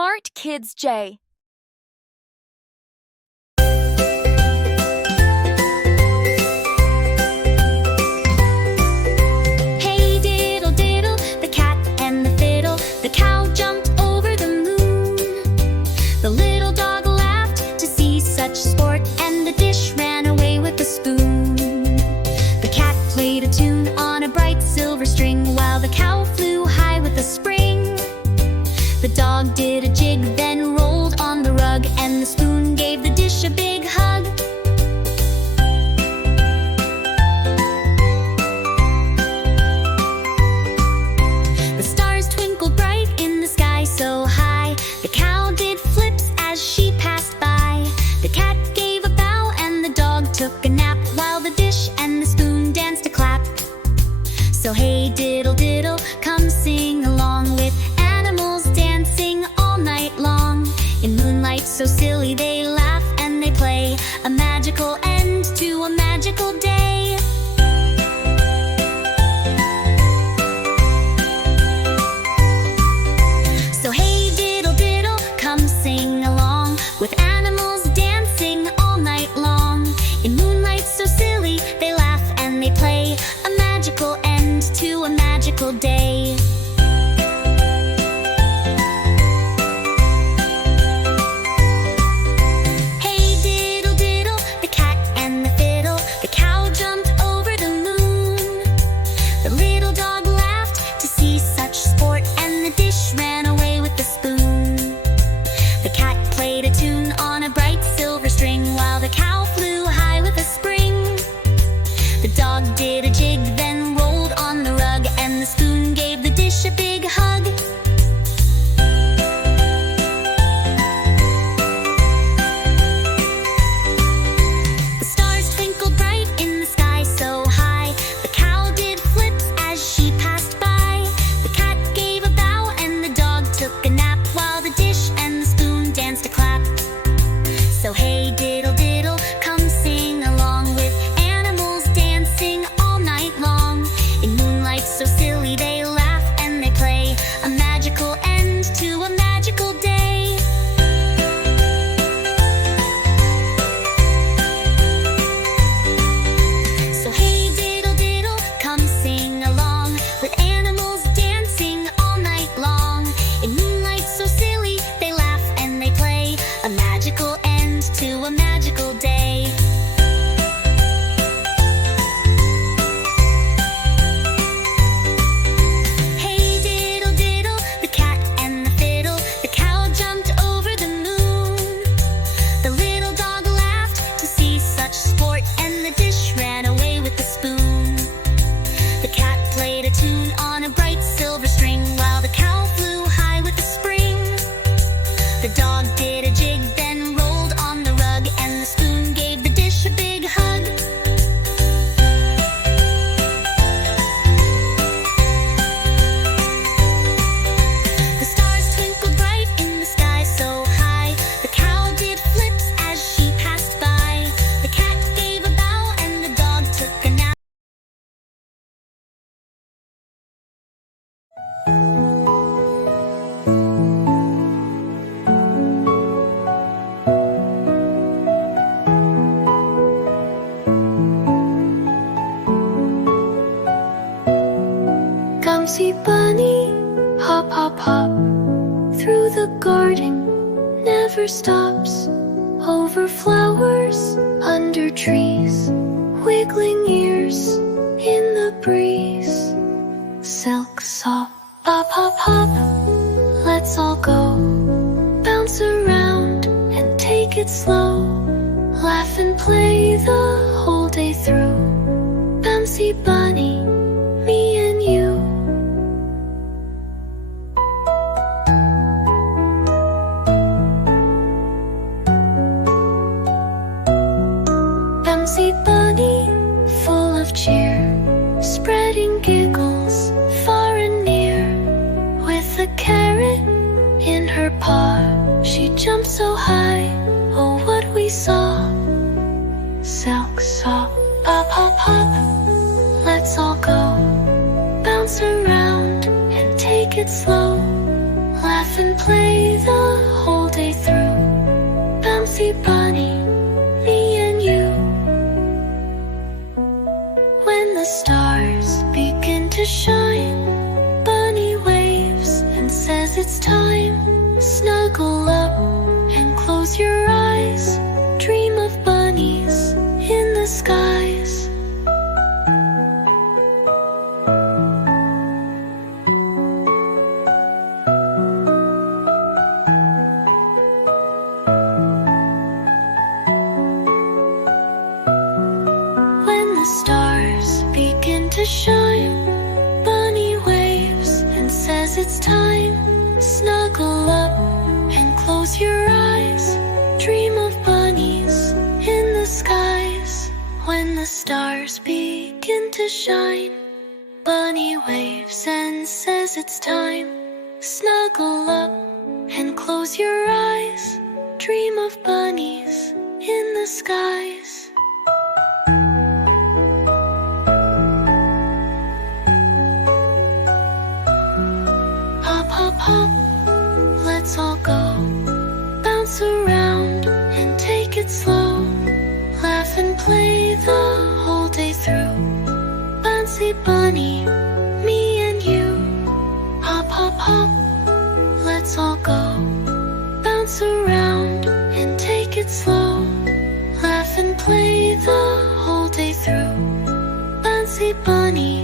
Smart Kids J. Hey diddle diddle, the cat and the fiddle, the cow jumped over the moon. The little dog laughed to see such sport, and the dish ran away with the spoon. The cat played a tune on a bright silver string, while the cow flew high with a spring. The dog did a jig, then rolled on the rug, and the spoon gave the dish a big hug. The stars twinkled bright in the sky so high, the cow did flips as she passed by. The cat gave a bow and the dog took a nap, while the dish and the spoon danced a clap. So hey diddle diddle, come sing along with animals dancing all night long. In moonlight so silly they laugh and they play, a magical end to a magical day. So hey diddle diddle, come sing along with animals dancing all night long. In moonlight so silly they laugh and they play, a magical end to a magical day. Hey diddle diddle, the cat and the fiddle, the cow jumped over the moon. The little dog laughed to see such sport, and the dish ran away with the spoon. The cat played a tune on a bright silver string, while the cow flew high with a spring. The dog did a jig, then rolled on the rug, and the spoon gave the dish a big hug. The stars twinkled bright in the sky so high, the cow did flips as she passed by. The cat gave a bow and the dog took a nap, while the dish and the spoon danced a clap. So hey diddle diddle, come sing along with animals dancing all night long. In moonlight so silly they laugh and they play, a magical end to a magical day. So hey diddle diddle, come sing along with animals dancing all night long. In moonlight so silly they laugh and they play, a magical end to a magical day. Hey diddle diddle, the cat and the fiddle, the cow jumped over the moon. The little dog laughed to see such sport, and the dish ran away with the spoon. The cat played a tune on a bright silver string, while the cow flew high with a spring. The dog did a jig, then rolled on the rug, and the spoon gave the dish a big hug. The stars twinkled bright in the sky so high, the cow did flips as she passed by. The cat gave a bow and the dog took a nap. Bouncy bunny, hop hop hop, through the garden, never stops. Over flowers, under trees, wiggling ears in the breeze. Silk soft, hop hop hop, let's all go. Bounce around and take it slow. Laugh and play the whole day through. Bouncy bunny, me and you. Bouncy bunny, full of cheer, spreading giggles far and near. With a carrot in her paw, she jumped so high, oh what we saw. Silk soft, hop hop hop, let's all go. Bounce around and take it slow. Laugh and play the shine. Bunny waves and says it's time. Snuggle up and close your eyes. Dream of bunnies in the skies. When the stars begin to shine, Bunny waves and says it's time. Snuggle up and close your eyes. Dream of bunnies in the skies. When the stars begin to shine, Bunny waves and says it's time. Snuggle up and close your eyes. Dream of bunnies in the skies. Hop, hop, hop, let's all go. Bounce around and take it slow. Laugh and play the whole day through. Bouncy bunny, me and you. Hop, hop, hop, let's all go. Bounce around and take it slow. Laugh and play the whole day through. Bouncy bunny,